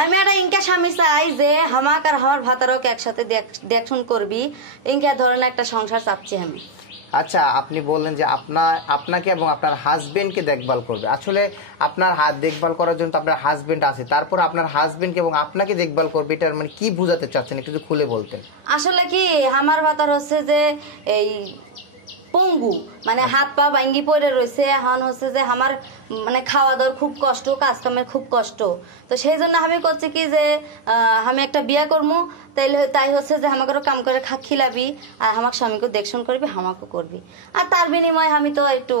আমি একটা ইনকা স্বামী চাই যে হামাক আর আমার ভাতারক একসাথে দেখশুন করবি, ইনকা ধরনের একটা সংসার চাচ্ছি আমি। আচ্ছা, আপনি বললেন যে আপনাকে এবং আপনার হাজবেন্ডকে দেখভাল করবে। আসলে আপনার দেখভাল করার জন্য আপনার হাজবেন্ড আছে, তারপর আপনার হাজবেন্ডকে এবং আপনাকে দেখভাল করবে, এটার মানে কি বোঝাতে চাচ্ছেন একটু খুলে বলতেন। আসলে কি আমার ভাতার হচ্ছে যে এই পঙ্গু, মানে হাত পা ভাঙ্গি পড়ে রয়েছে, এখন হচ্ছে যে আমার মানে খাওয়া দাওয়ার খুব কষ্ট, কাজ কামের খুব কষ্ট। তো সেই জন্য আমি করছি কি যে আমি একটা বিয়ে করবো, তাই হচ্ছে যে আমাকে কাম করে খিলাবি আর আমার স্বামীকে দেখশন করবি, আমাকেও করবি, আর তার বিনিময়ে আমি তো একটু।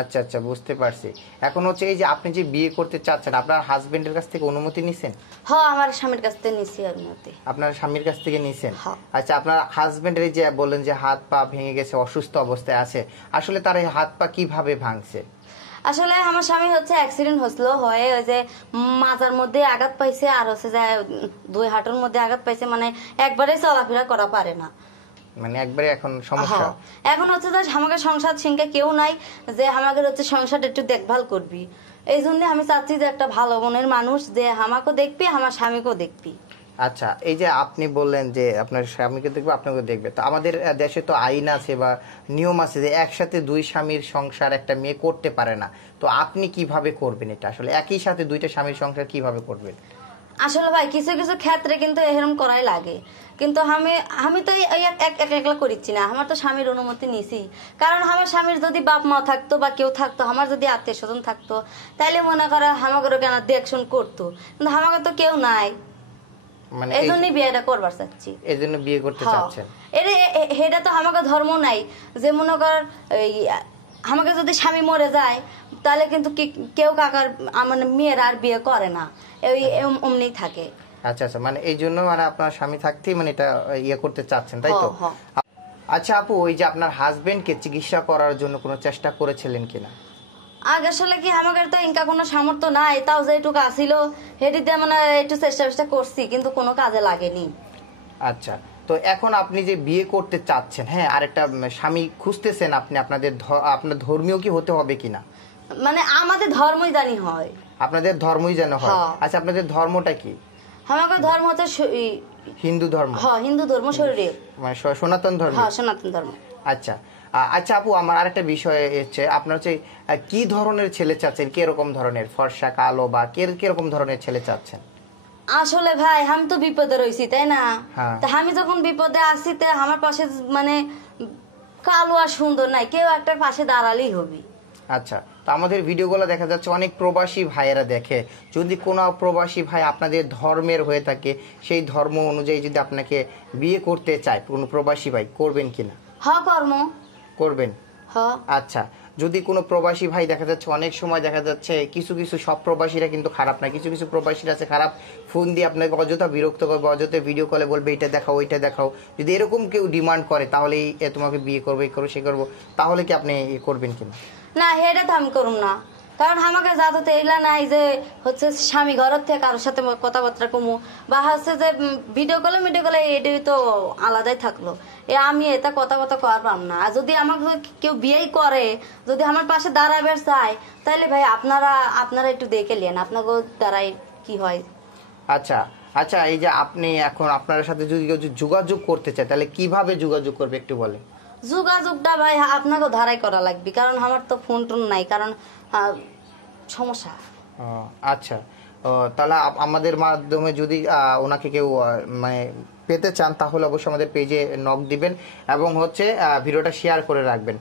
আচ্ছা আচ্ছা, বুঝতে পারছি। এখন হচ্ছে এই যে আপনি যে বিয়ে করতে চাচ্ছেন, আপনার হাজবেন্ডের কাছ থেকে অনুমতি নিছেন? হ্যাঁ, আমার স্বামীর কাছ থেকে নিছি অনুমতি। আপনার স্বামীর কাছ থেকে নিছেন? আচ্ছা, আপনার হাজবেন্ডের যে বললেন যে হাত পা ভেঙে গেছে, অসুস্থ অবস্থায় আছে, আসলে তার এই হাত পা কিভাবে ভাঙছে? আসলে আমার স্বামী হচ্ছে অ্যাক্সিডেন্ট হয়েছিল, হয়ে ওই যে মাজার মধ্যে আঘাত পাইছে, আর হচ্ছে যে দুই হাঁটুর মধ্যে আঘাত পাইছে, মানে একবারে চলাফেরা করা পারে না, মানে একবারে এখন সমস্যা। এখন হচ্ছে যে আমাকে সংসার সিংকে কেউ নাই যে আমাকে হচ্ছে সংসারটা একটু দেখভাল করবি। এই জন্য আমি চাচ্ছি যে একটা ভালো মনের মানুষ যে আমাকেও দেখবি, আমার স্বামীকেও দেখবি। আচ্ছা, এই যে আপনি বললেন যে আপনার স্বামীকে দেখবে, আপনাকে দেখবে, তো আমাদের দেশে তো আইন আছে বা নিয়ম আছে যে একসাথে দুই স্বামীর সংসার একটা মেয়ে করতে পারে না। তো আপনি কিভাবে করবেন এটা? আসলে একই সাথে দুইটা স্বামীর সংসার কিভাবে করবেন? আসলে ভাই কিছু কিছু ক্ষেত্রে কিন্তু এরকম করাই লাগে, কিন্তু আমি তো একলা করিচ্ছি না, আমার তো স্বামীর অনুমতি নিছি। কারণ আমার স্বামীর যদি বাপ মা থাকতো বা কেউ থাকতো, আমার যদি আত্মীয় স্বজন থাকতো, তাইলে মনে করা আমাকে কেন দেখশন করতো, কিন্তু আমাকে তো কেউ নাই, মানে এই জন্যই বিয়েটা করবার চাচ্ছি। এই জন্য বিয়ে করতে চাচ্ছেন? এটা তো আমাকে ধর্ম নাই যে মনে কর আমাকে যদি স্বামী মরে যায় তাহলে কিন্তু কেউ কাকার মানে মেয়েরা আর বিয়ে করে না, অমনি থাকে। আচ্ছা আচ্ছা, মানে এই জন্য মানে আপনার স্বামী থাকতেই মানে এটা ইয়ে করতে চাচ্ছেন, তাই তো? আচ্ছা আপু, ওই যে আপনার হাজবেন্ডকে চিকিৎসা করার জন্য কোনো চেষ্টা করেছিলেন কিনা? আগে আসলে কি আমাকে তো ইনকা কোনো সামর্থ্য নাই, তাও যে একটু আসিল হেঁটিতে মানে একটু চেষ্টা করছি, কিন্তু কোনো কাজে লাগেনি। আচ্ছা, তো এখন আপনি যে বিয়ে করতে চাচ্ছেন, হ্যাঁ, আরেকটা স্বামী খুঁজতেছেন, আপনি আপনার ধর্মীয় কি হতে হবে কিনা? মানে আমাদের ধর্মই জানি হয়। আপনাদের ধর্মই যেন হয়? আচ্ছা, আপনাদের ধর্মটা কি? আমাদের ধর্ম হচ্ছে হিন্দু ধর্ম। হ্যাঁ, হিন্দু ধর্ম, শরীরে মানে সনাতন ধর্ম। হ্যাঁ, সনাতন ধর্ম। আচ্ছা আচ্ছা আপু, আমার আরেকটা বিষয় হচ্ছে আপনার হচ্ছে কি ধরনের ছেলে চাচ্ছেন, কিরকম ধরনের, ফর্সা কালো বা কিরকম ধরনের ছেলে চাচ্ছেন? আসলে ভাই আমি তো বিপদে রয়েছি, তাই না? তা আমি যখন বিপদে আসি তে আমার পাশে মানে কালো আর সুন্দর নাই, কেউ একটা পাশে দাঁড়ালেই হবে। আচ্ছা, তো আমাদের ভিডিওগুলো দেখা যাচ্ছে অনেক প্রবাসী ভাইয়েরা দেখে, যদি কোনো প্রবাসী ভাই আপনাদের ধর্মের হয়ে থাকে, সেই ধর্ম অনুযায়ী যদি আপনাকে বিয়ে করতে চায় কোনো প্রবাসী ভাই, করবেন কিনা? হ্যাঁ, করবেন। হ্যাঁ। আচ্ছা, যদি কোনো প্রবাসী ভাই দেখা যাচ্ছে, অনেক সময় দেখা যাচ্ছে কিছু সব প্রবাসীরা কিন্তু খারাপ না, কিছু প্রবাসীরা আছে খারাপ, ফোন দিয়ে আপনাকে অযথা বিরক্ত করবে, অযথা ভিডিও কলে বলবে এটা দেখাও ওইটা দেখাও, যদি এরকম কেউ ডিমান্ড করে তাহলে তোমাকে বিয়ে করবো, এই করবো সে করবো, তাহলে কি আপনি করবেন কিনা? না, এটা তো আমি করুম না, কারণ আমাকে যাতে এগুলা নাই যে হচ্ছে স্বামী ঘরের থেকে কারোর সাথে কথাবার্তা কমু বা হচ্ছে যে ভিডিও কলে এটাই তো আলাদাই থাকলো, আমি এটা কথা করবাম না। আর যদি আমাকে কেউ বিয়েই করে, যদি আমার পাশে দাঁড়াবে চায়, তাহলে ভাই আপনারা একটু দেখে নেন আপনাকে দ্বারাই কি হয়। আচ্ছা আচ্ছা, এই যে আপনি এখন আপনার সাথে যদি কেউ যোগাযোগ করতে চায় তাহলে কিভাবে যোগাযোগ করবে একটু বলেন? যোগাযোগটা ভাই আপনাকে ধারাই করা লাগবে, কারণ আমার তো ফোন টোন নাই, কারণ সমস্যা। আচ্ছা, তাহলে আমাদের মাধ্যমে যদি ওনাকে কেউ মানে পেতে চান তাহলে অবশ্যই আমাদের পেজে নক দিবেন এবং হচ্ছে ভিডিওটা শেয়ার করে রাখবেন।